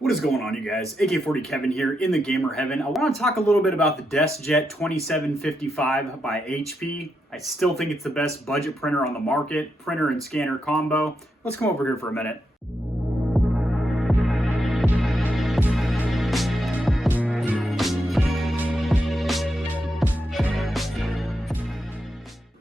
What is going on, you guys? AK40 Kevin here in the gamer heaven. I want to talk a little bit about the DeskJet 2755 by HP. I still think it's the best budget printer on the market, printer and scanner combo. Let's come over here for a minute.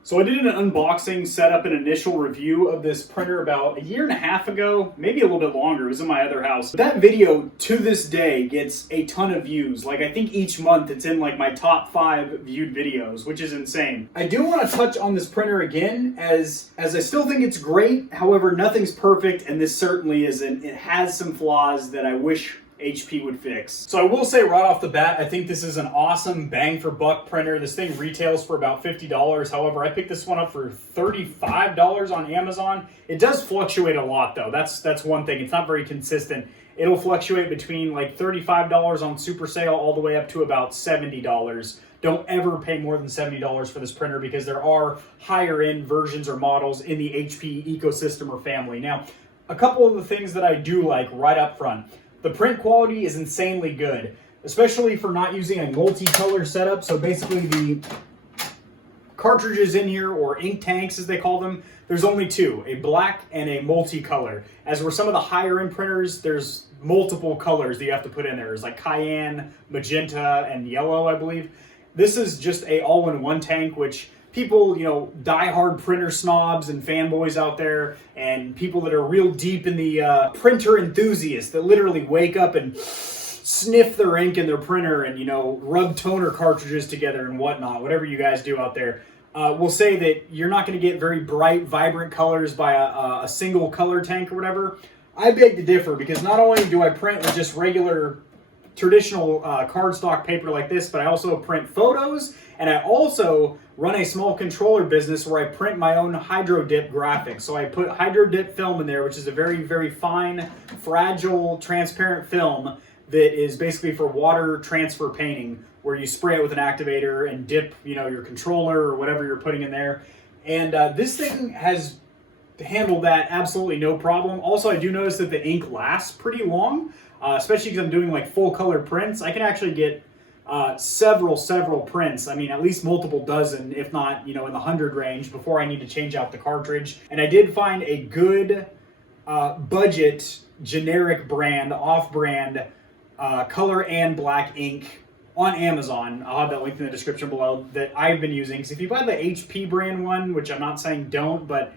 So I did an unboxing, set up an initial review of this printer about a year and a half ago, maybe a little bit longer. It was in my other house. That video to this day gets a ton of views. Like, I think each month it's in like my top 5 viewed videos, which is insane. I do want to touch on this printer again as I still think it's great. However, nothing's perfect, and this certainly isn't. It has some flaws that I wish HP would fix. So I will say right off the bat, I think this is an awesome bang for buck printer. This thing retails for about $50. However, I picked this one up for $35 on Amazon. It does fluctuate a lot though. That's one thing. It's not very consistent. It'll fluctuate between like $35 on super sale all the way up to about $70. Don't ever pay more than $70 for this printer because there are higher end versions or models in the HP ecosystem or family. Now, a couple of the things that I do like right up front. The print quality is insanely good, especially for not using a multicolor setup. So basically the cartridges in here, or ink tanks as they call them, there's only two, a black and a multicolor. As were some of the higher end printers, there's multiple colors that you have to put in there. There's like cayenne, magenta, and yellow, I believe. This is just a all-in-one tank, which people, die-hard printer snobs and fanboys out there, and people that are real deep in the printer enthusiasts that literally wake up and sniff their ink in their printer and, rub toner cartridges together and whatnot, whatever you guys do out there, will say that you're not going to get very bright, vibrant colors by a single color tank or whatever. I beg to differ, because not only do I print with just regular traditional cardstock paper like this, but I also print photos, and I also run a small controller business where I print my own hydro dip graphics. So I put hydro dip film in there, which is a very, very fine, fragile, transparent film that is basically for water transfer painting, where you spray it with an activator and dip, your controller or whatever you're putting in there. And this thing has handled that absolutely no problem. Also, I do notice that the ink lasts pretty long, especially because I'm doing like full color prints. I can actually get several prints. I mean, at least multiple dozen, if not, in the 100 range before I need to change out the cartridge. And I did find a good budget, generic brand, off-brand, color and black ink on Amazon. I'll have that link in the description below that I've been using. Because if you buy the HP brand one, which I'm not saying don't, but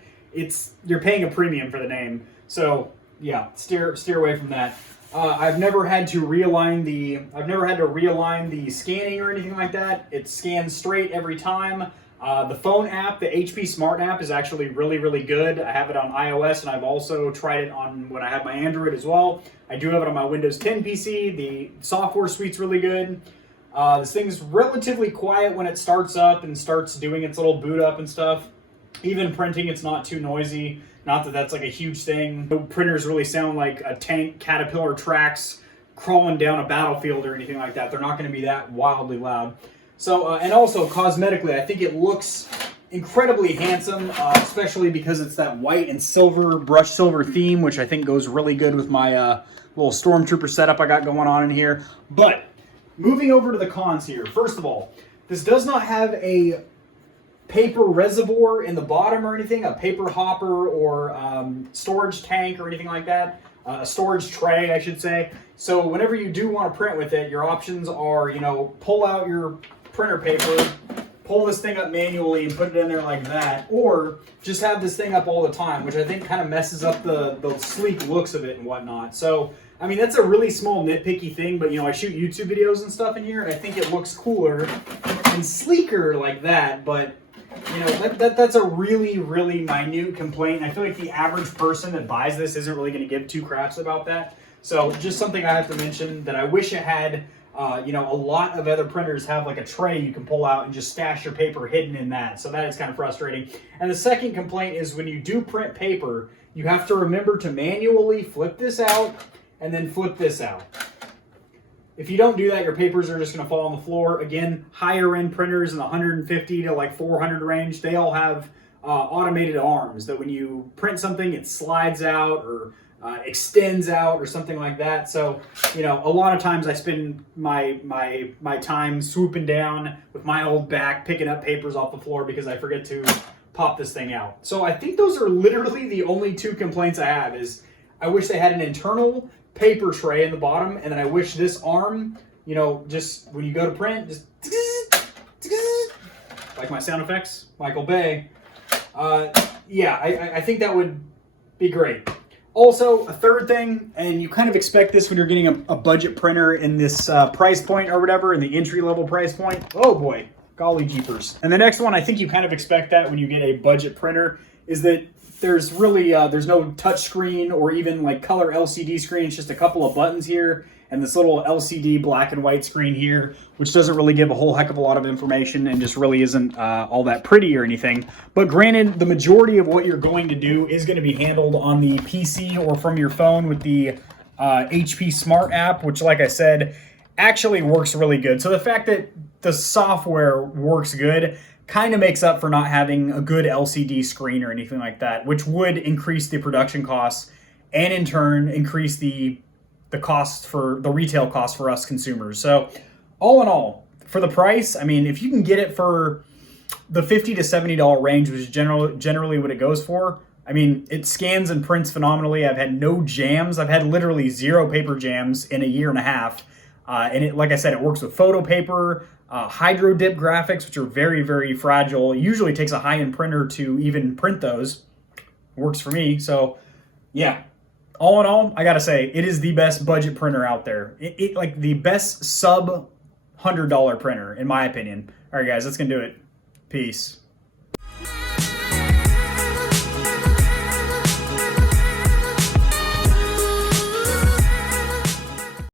you're paying a premium for the name. So yeah, steer away from that. I've never had to realign the scanning or anything like that. It scans straight every time. The phone app, the HP Smart app, is actually really, really good. I have it on iOS, and I've also tried it on when I have my Android as well. I do have it on my Windows 10 PC. The software suite's really good. This thing's relatively quiet when it starts up and starts doing its little boot up and stuff. Even printing, it's not too noisy. Not that that's like a huge thing. No printers really sound like a tank Caterpillar tracks crawling down a battlefield or anything like that. They're not going to be that wildly loud. So, and also cosmetically, I think it looks incredibly handsome, especially because it's that white and silver, brushed silver theme, which I think goes really good with my little Stormtrooper setup I got going on in here. But moving over to the cons here. First of all, this does not have a paper reservoir in the bottom or anything, a paper hopper or storage tank or anything like that, a storage tray, I should say. So whenever you do want to print with it, your options are, pull out your printer paper, pull this thing up manually and put it in there like that, or just have this thing up all the time, which I think kind of messes up the sleek looks of it and whatnot. So, I mean, that's a really small nitpicky thing, but I shoot YouTube videos and stuff in here, and I think it looks cooler and sleeker like that, but that's a really, really minute complaint. I feel like the average person that buys this isn't really going to give two craps about that. So just something I have to mention that I wish it had. A lot of other printers have like a tray you can pull out and just stash your paper hidden in that. So that is kind of frustrating. And the second complaint is when you do print paper, you have to remember to manually flip this out and then flip this out. If you don't do that, your papers are just going to fall on the floor. Again, higher end printers in the 150 to like 400 range, they all have automated arms that when you print something, it slides out or extends out or something like that. So, you know, a lot of times I spend my time swooping down with my old back, picking up papers off the floor because I forget to pop this thing out. So I think those are literally the only two complaints I have. Is I wish they had an internal paper tray in the bottom, and then I wish this arm, you know, just when you go to print, just like my sound effects, Michael Bay. Yeah, I think that would be great. Also, a third thing, and you kind of expect this when you're getting a budget printer in this price point or whatever, in the entry-level price point. Oh boy, golly jeepers. And the next one, I think you kind of expect that when you get a budget printer, is that there's really, there's no touch screen or even like color LCD screen. It's just a couple of buttons here and this little LCD black and white screen here, which doesn't really give a whole heck of a lot of information and just really isn't all that pretty or anything. But granted, the majority of what you're going to do is going to be handled on the PC or from your phone with the HP Smart app, which, like I said, actually works really good. So the fact that the software works good kind of makes up for not having a good LCD screen or anything like that, which would increase the production costs and in turn increase the cost for the retail cost for us consumers. So all in all, for the price, I mean, if you can get it for the $50 to $70 range, which is generally what it goes for, I mean, it scans and prints phenomenally. I've had no jams. I've had literally 0 paper jams in a year and a half. And it, like I said, it works with photo paper, hydro dip graphics, which are very, very fragile. It usually takes a high-end printer to even print those. Works for me. So yeah, all in all, I gotta say, it is the best budget printer out there. It like the best sub $100 printer, in my opinion. All right, guys, that's gonna do it. Peace.